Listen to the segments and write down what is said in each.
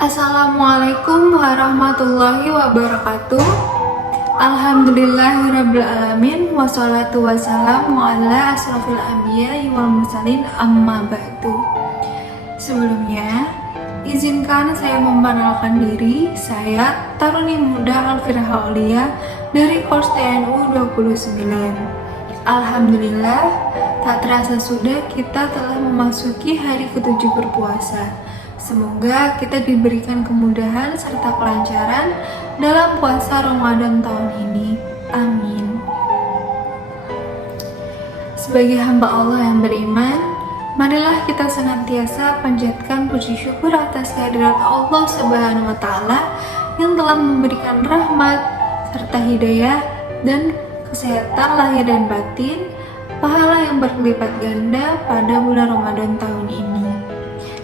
Assalamualaikum warahmatullahi wabarakatuh. Alhamdulillahirrabbilalamin. Wassalatu wassalamu ala asrafil anbiya wal mursalin, amma ba'du. Sebelumnya, izinkan saya memperkenalkan diri. Saya Taruni Muda Alfirah Aulia dari Kors TNU 29. Alhamdulillah, tak terasa sudah kita telah memasuki hari ke-7 berpuasa. Semoga kita diberikan kemudahan serta kelancaran dalam puasa Ramadan tahun ini. Amin. Sebagai hamba Allah yang beriman, marilah kita senantiasa panjatkan puji syukur atas kehadirat Allah Subhanahu wa Ta'ala yang telah memberikan rahmat serta hidayah dan kesehatan lahir dan batin, pahala yang berlipat ganda pada bulan Ramadan tahun ini,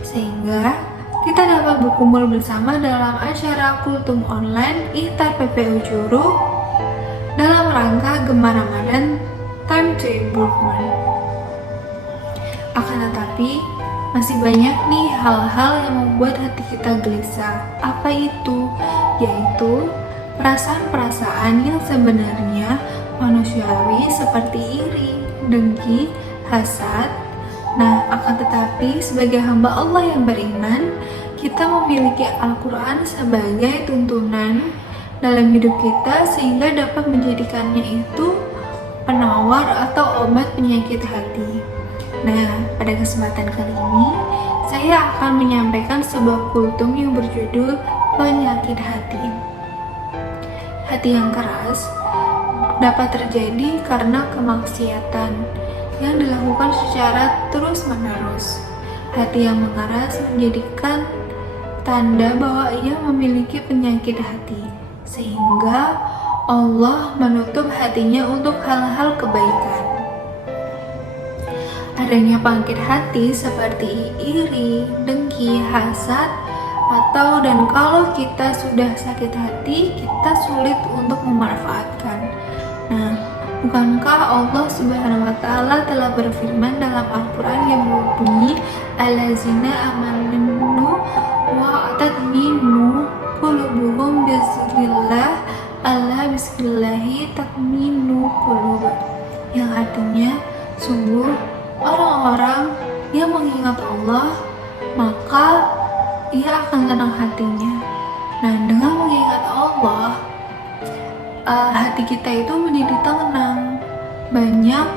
sehingga kita dapat berkumpul bersama dalam acara kultum online Iftar PPU Curug dalam rangka Gemar Ramadan Time to Improvement. Akan tetapi, masih banyak nih hal-hal yang membuat hati kita gelisah. Apa itu? Yaitu perasaan-perasaan yang sebenarnya manusiawi seperti iri, dengki, hasad. Nah, akan tetapi sebagai hamba Allah yang beriman, kita memiliki Al-Quran sebagai tuntunan dalam hidup kita sehingga dapat menjadikannya itu penawar atau obat penyakit hati. Nah, pada kesempatan kali ini, saya akan menyampaikan sebuah kultum yang berjudul Penyakit Hati. Hati yang keras dapat terjadi karena kemaksiatan yang dilakukan secara terus-menerus. Hati yang mengeras menjadikan tanda bahwa ia memiliki penyakit hati, sehingga Allah menutup hatinya untuk hal-hal kebaikan. Adanya penyakit hati seperti iri, dengki, hasad, dan kalau kita sudah sakit hati, kita sulit untuk memanfaatkan. Nah, bukankah Allah Subhanahu wa Ta'ala telah berfirman dalam Al-Quran yang berbunyi Allazina amanu wa tatminu qulubuhum bizikrillah, ala bismillahi tatminu qulub, yang artinya sungguh orang-orang yang mengingat Allah maka ia akan tenang hatinya. Nah, dengan mengingat Allah, hati kita itu menjadi tenang. Banyak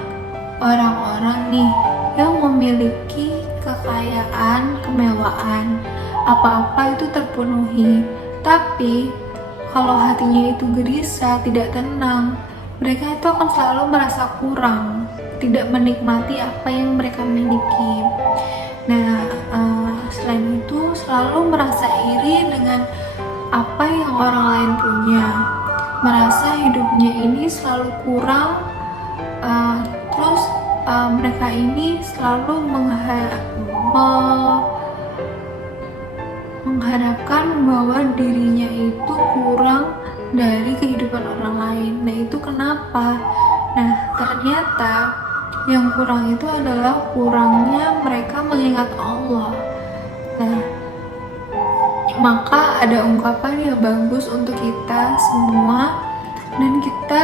orang-orang nih yang memiliki kekayaan, kemewahan, apa-apa itu terpenuhi, tapi kalau hatinya itu gelisah, tidak tenang, mereka itu akan selalu merasa kurang, tidak menikmati apa yang mereka miliki. Nah, selain itu selalu merasa iri dengan apa yang orang lain punya, merasa hidupnya ini selalu kurang, terus mereka ini selalu menghadapkan bahwa dirinya itu kurang dari kehidupan orang lain. Nah, itu kenapa? Nah, ternyata yang kurang itu adalah kurangnya mereka mengingat Allah. Nah, maka ada ungkapan yang bagus untuk kita semua, dan kita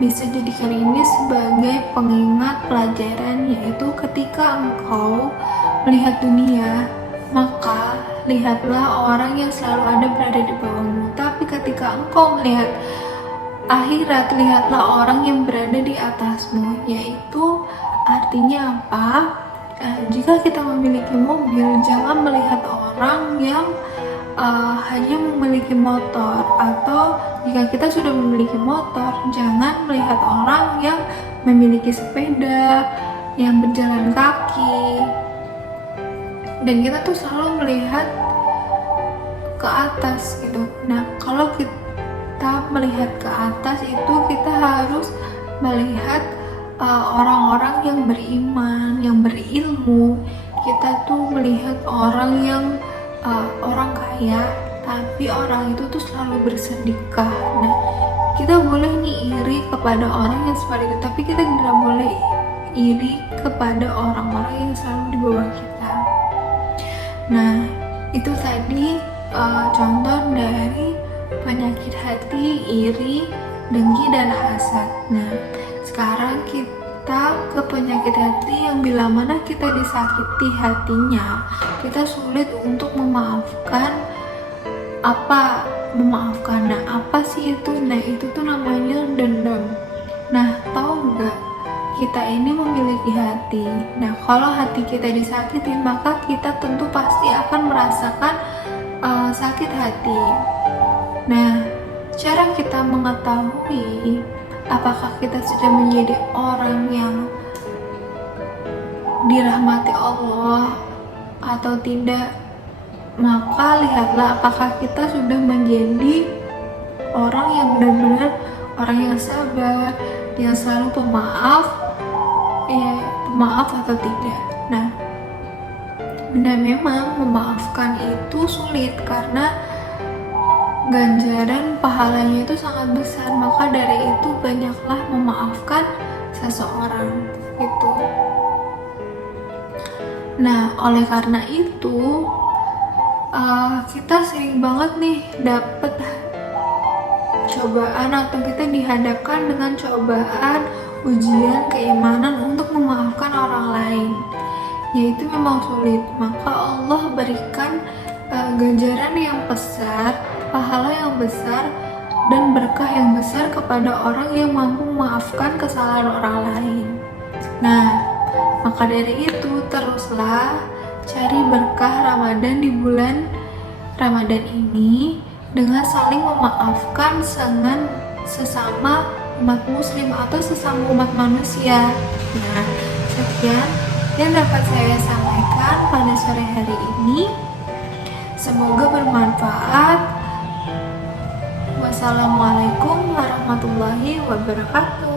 bisa jadikan ini sebagai pengingat pelajaran, yaitu ketika engkau melihat dunia, maka lihatlah orang yang selalu ada berada di bawahmu. Tapi ketika engkau melihat akhirat, lihatlah orang yang berada di atasmu. Yaitu artinya apa? Jika kita memiliki mobil, jangan melihat orang yang hanya memiliki motor, atau jika kita sudah memiliki motor, jangan melihat orang yang memiliki sepeda, yang berjalan kaki. Dan kita tuh selalu melihat ke atas gitu. Nah, kalau kita melihat ke atas itu kita harus melihat orang-orang yang beriman, yang berilmu. Kita tuh melihat orang yang orang kaya, tapi orang itu tuh selalu bersedekah. Nah, kita boleh nih iri kepada orang yang seperti itu, tapi kita tidak boleh iri kepada orang-orang yang selalu di bawah kita. Nah, itu tadi contoh dari penyakit hati, iri, dengki, dan hasad. Nah, sekarang kita ke penyakit hati yang bila mana kita disakiti hatinya, kita sulit untuk memaafkan. Nah, apa sih itu? Nah, itu tuh namanya dendam. Nah, tahu nggak? Kita ini memiliki hati. Nah, kalau hati kita disakiti, maka kita tentu pasti akan merasakan sakit hati. Nah, cara kita mengetahui apakah kita sudah menjadi orang yang dirahmati Allah atau tidak, maka lihatlah apakah kita sudah menjadi orang yang benar-benar orang yang sabar, yang selalu pemaaf atau tidak. Nah, memang memaafkan itu sulit karena ganjaran pahalanya itu sangat besar, maka dari itu banyaklah memaafkan seseorang itu. Nah, oleh karena itu kita sering banget nih dapet cobaan atau kita dihadapkan dengan cobaan, ujian keimanan untuk memaafkan orang lain, yaitu memang sulit. Maka Allah berikan ganjaran yang besar, pahala yang besar, dan berkah yang besar kepada orang yang mampu memaafkan kesalahan orang lain. Nah, maka dari itu teruslah cari berkah Ramadan di bulan Ramadan ini dengan saling memaafkan dengan sesama umat muslim atau sesama umat manusia. Nah, sekian yang dapat saya sampaikan pada sore hari ini. Semoga bermanfaat. Wassalamualaikum warahmatullahi wabarakatuh.